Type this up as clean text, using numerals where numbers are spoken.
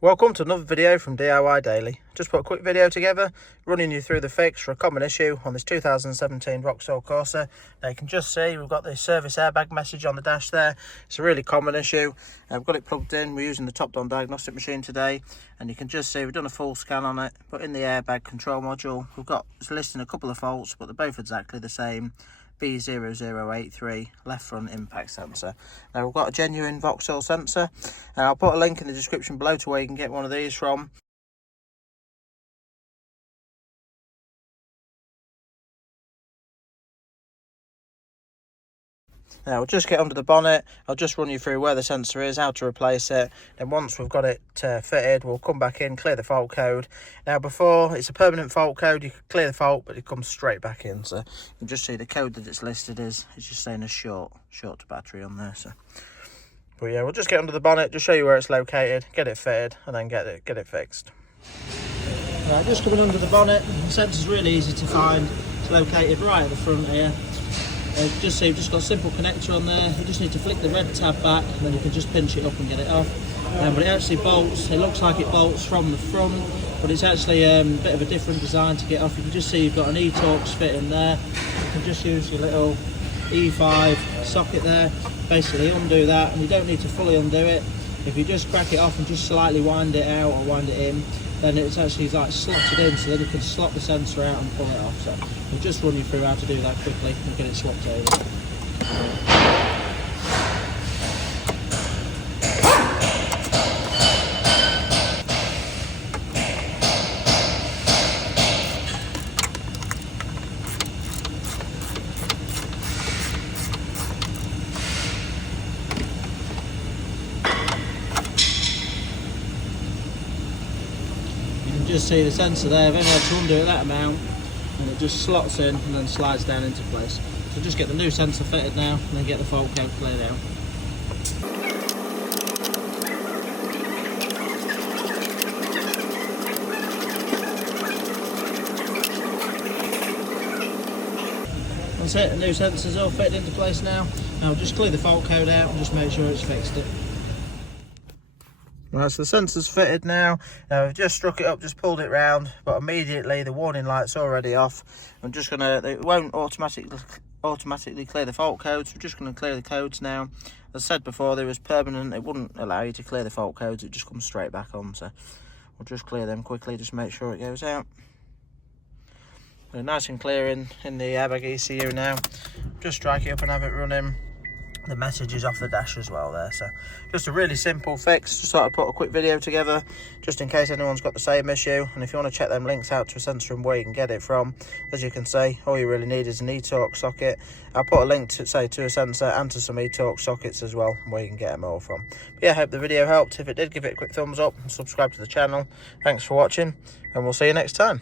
Welcome to another video from DIY Daily. Just put a quick video together running you through the fix for a common issue on this 2017 Vauxhall Corsa. Now you can just see we've got the service airbag message on the dash there. It's a really common issue. We've got it plugged in. We're using the top-down Diagnostic machine today, and you can just see we've done a full scan on it. But in the airbag control module, it's listing a couple of faults, but they're both exactly the same. B0083 left front impact sensor. Now we've got a genuine Vauxhall sensor, and I'll put a link in the description below to where you can get one of these from. Now we'll just get under the bonnet. I'll just run you through where the sensor is, how to replace it. Then once we've got it fitted, we'll come back in, clear the fault code. Now before, it's a permanent fault code. You can clear the fault, but it comes straight back in. So you can just see the code that it's listed it's just saying a short to battery on there. So, but yeah, we'll just get under the bonnet, just show you where it's located, get it fitted, and then get it fixed. Right, just coming under the bonnet. The sensor's really easy to find. It's located right at the front here. Just so you've just got a simple connector on there. You just need to flick the red tab back, and then you can just pinch it up and get it off. But it actually bolts. It looks like it bolts from the front, but it's actually a bit of a different design to get off. You can just see you've got an e-Torx fit in there. You can just use your little E5 socket there. Basically undo that, and you don't need to fully undo it. If you just crack it off and just slightly wind it out or wind it in, then it's actually like slotted in, so then you can slot the sensor out and pull it off. So we'll just run you through how to do that quickly and get it swapped over. Just see the sensor there. I've only had to undo it that amount, and it just slots in and then slides down into place. So just get the new sensor fitted now, and then get the fault code cleared out. That's it, the new sensor's all fitted into place now. Now just clear the fault code out and just make sure it's fixed it. Right, so the sensor's fitted now. Now we've just struck it up, just pulled it round, but immediately the warning light's already off. I'm just it won't automatically clear the fault codes. We're just gonna clear the codes now. As I said before, they was permanent. It wouldn't allow you to clear the fault codes. It just comes straight back on. So we'll just clear them quickly, just make sure it goes out. They're nice and clear in the airbag ECU now. Just strike it up and have it running. The message is off the dash as well there. So just a really simple fix. Just thought I'd put a quick video together just in case anyone's got the same issue. And if you want to check them links out to a sensor and where you can get it from, as you can see, all you really need is an e-Torx socket. I'll put a link to a sensor and to some e-Torx sockets as well, where you can get them all from. But yeah, I hope the video helped. If it did, give it a quick thumbs up and subscribe to the channel. Thanks for watching, and we'll see you next time.